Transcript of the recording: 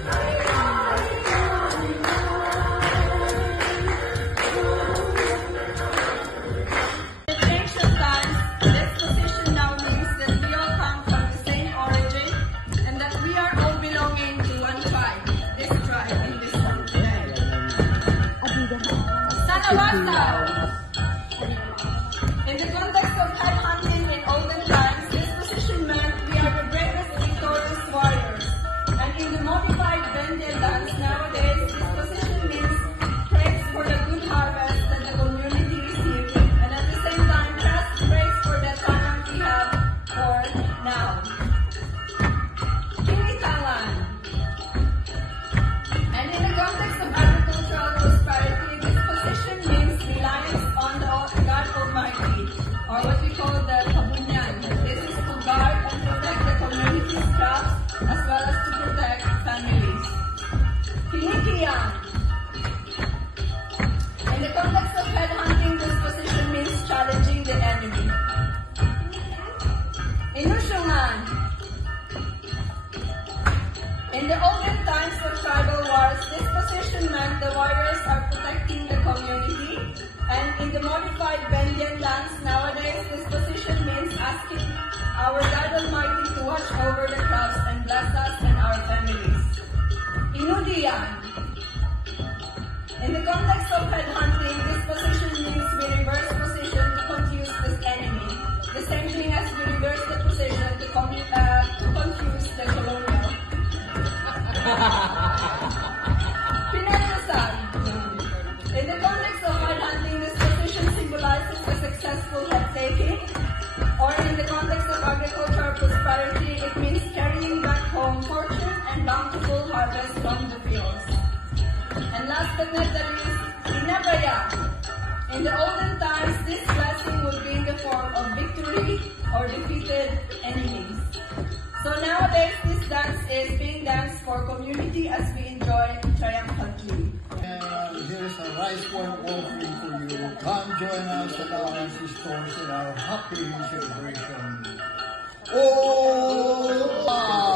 Good. in the modified Bendian dance nowadays, this position means thanks for the good harvest that the community received, and at the same time, fast breaks for the talent we have for now. Kinitangan. And in the context of agricultural prosperity, this position means reliance on the God Almighty, or what we call the kabunyan. This is to guard and protect the community's crops as well as to protect families. Kinikiyan. In the context of headhunting, this position means challenging the enemy. Inusyungan. In the olden times of tribal wars, this position meant the warriors are protecting the community, and in the modified Bendian dance nowadays, this position means asking our God Almighty to watch over the crops and bless us and our families. Inudiyan. In the context of headhunting, this position means we reverse position to confuse this enemy. The same thing as we reverse the position to confuse the colonial. Pinagdasan. In the context of headhunting, this position symbolizes the successful head-taking, or in the context of agricultural prosperity, it means carrying back home fortune and bountiful harvest from the fields. And last but not the least, Inabaya. In the olden times, this blessing would be in the form of victory or defeated enemies. So nowadays, this dance is being danced for community as we enjoy triumphantly. Here's a rice bowl offering for you. Come join us at our ancestors in our happy celebration. Oh!